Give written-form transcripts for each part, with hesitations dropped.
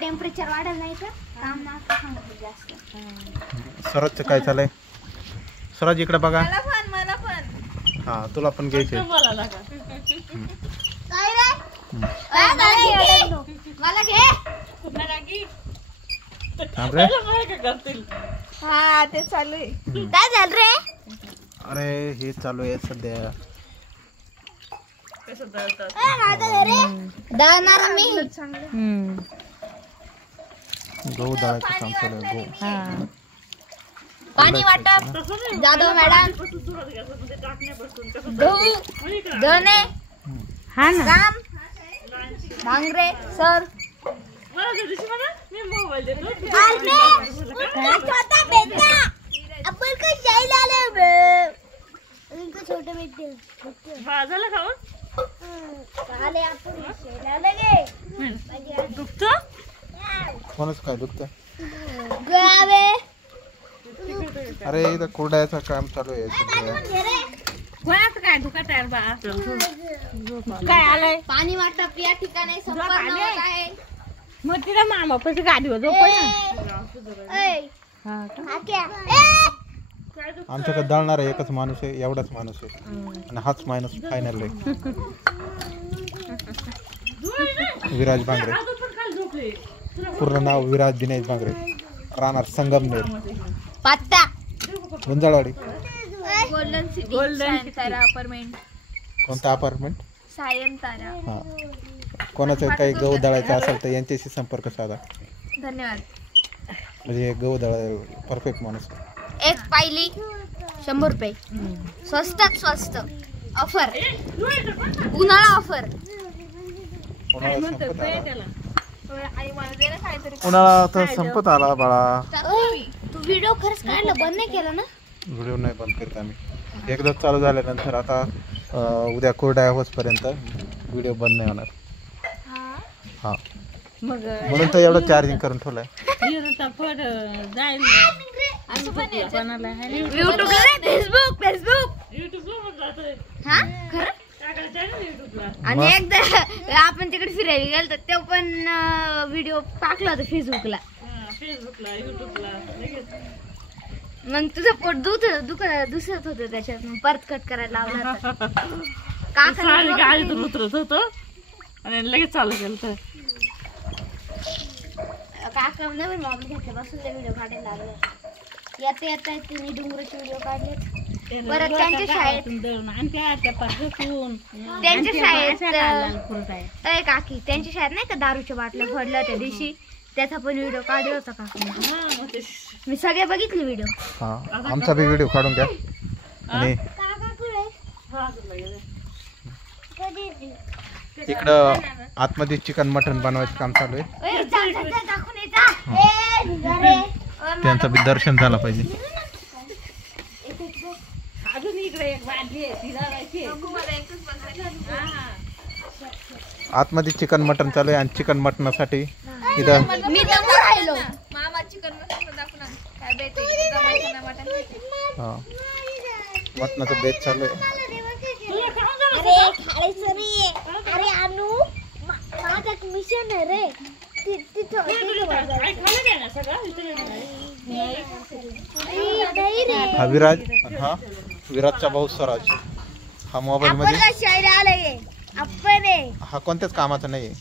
Temperature वाढेल नाही का काम जास्त. स्वराजचं काय चाललंय? स्वराज इकडे बघा. मला पण हा तुला पण घ्यायचंय. मला घे. हा ते चालू आहे. काय झालं रे? अरे हे चालू आहे सध्या. दळणार मी. गहू दळायचं काम चालू आहे. गहू पाणी वाटप जाधव मॅडम. गहू दळणे काम भांगरे सर. आपण काय जायला आलो. छोटे बेटे झालं खाऊन आले आपण दुखतं. कोणाच काय दुखतं? गावे अरे इथं कुरड्याचं काम चालू आहे सध्या. कोणाचं काय दुखत आहे बा? काय आलंय? पाणी वाटप या ठिकाणी संपन्न होत आहे. मग तिला मामा पशी गाडीवर आमच्याकडे दळणार आहे एकच माणूस आहे. एवढाच माणूस आहे आणि हाच माणूस फायनल आहे. विराज भांगरे. पूर्ण नाव विराज दिनेश भांगरे. राहणार Sangamner पात्ता Gunjalwadi. Golden city golden तारा अपार्टमेंट. कोणता अपार्टमेंट? सायन तारा. हा कोणाचं काही गहू दळायचं असेल तर यांच्याशी संपर्क साधा. धन्यवाद. म्हणजे गहू दळायला परफेक्ट माणूस. एक पायली 100 रुपये. स्वस्तात स्वस्त ऑफर. उन्हाळा ऑफर. उन्हाळा तर संपत आला बाळा. तू व्हिडिओ खरंच काढला बंद नाही केला ना? व्हिडिओ नाही बंद करत आम्ही. एकदा चालू झाल्यानंतर आता उद्या कोरड्या होसपर्यंत व्हिडिओ बंद नाही होणार. हा म्हणून तर एवढं चार्जिंग करून ठेवलंय. हा खरं. आणि एकदा आपण तिकडे फिरायला गेलो तर ते पण व्हिडिओ टाकला होता फेसबुकला युट्यूबला. मग तुझं पोट दुसरत होतं त्याच्यात. मग परत कट करायला लावला. गाडीतून उतरत होतो आणि लगेच चालू केलं. तर काका नवीन मोबाईल घेतल्यापासून ते व्हिडिओ काढायला लागले. येता येता तिने डोंगराचे व्हिडिओ काढले. परत त्यांच्या शाळेत काकी त्यांच्या शाळेत नाही का दारूच्या बाटल्या फोडल्या त्या दिवशी. त्याचा पण व्हिडिओ काढला होता काका. मी सगळे बघितले व्हिडिओ. आमचा बी व्हिडिओ काढून घ्या. आणि इकडं आतमध्ये चिकन मटन बनवायचं काम चालू आहे. त्यांचं बी दर्शन झालं पाहिजे. आतमध्ये चिकन मटन चालू आहे आणि चिकन मटनासाठी इथं मटनाचं बेत चालू आहे. हा विराज. हा विराजचा भाऊ स्वराज. हा मोबाईल मध्ये हा कोणत्याच कामाचा नाहीये.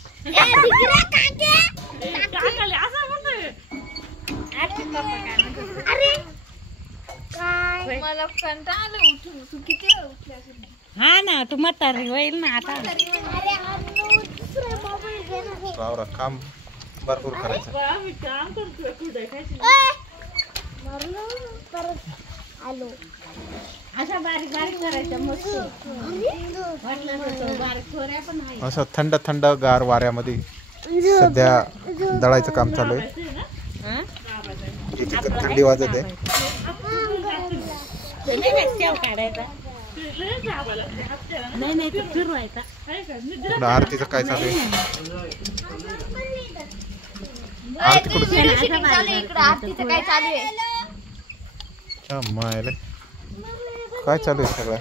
मला कंटाळा उठून. तू किती उठले? हा ना तू म्हातारी होईल ना आता. काम भरपूर करायचं. अशा बारीक बारीक करायच्या मस्त. असं थंड थंड गार वाऱ्यामध्ये सध्या दळायचं काम चालू आहे. थंडी वाजत आहे. आरतीचं काय चालू आहे? आरती कुठे? आरतीचं काय चालू आहे? मायले काय चालू आहे सगळं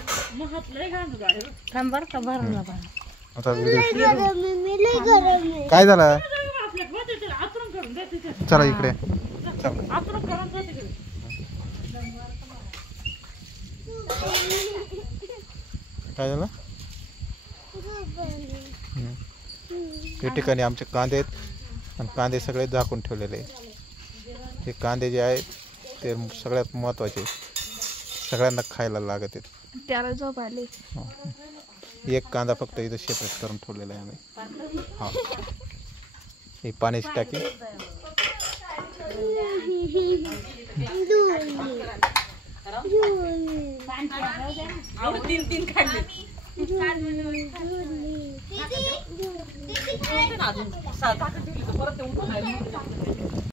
थांब बरं का भरला बा. आता व्हिडिओ काय झालं चला इकडे चला. काय झालं या ठिकाणी आमचे कांदे आहेत आणि कांदे सगळे झाकून ठेवलेले आहेत. हे कांदे जे आहेत ते सगळ्यात महत्त्वाचे सगळ्यांना खायला लागत आहेत. त्याला झोप आली. एक कांदा फक्त इथं सेपरेट करून ठेवलेला आहे आम्ही. हा ही पाण्याची टाकी तीन खाल्ले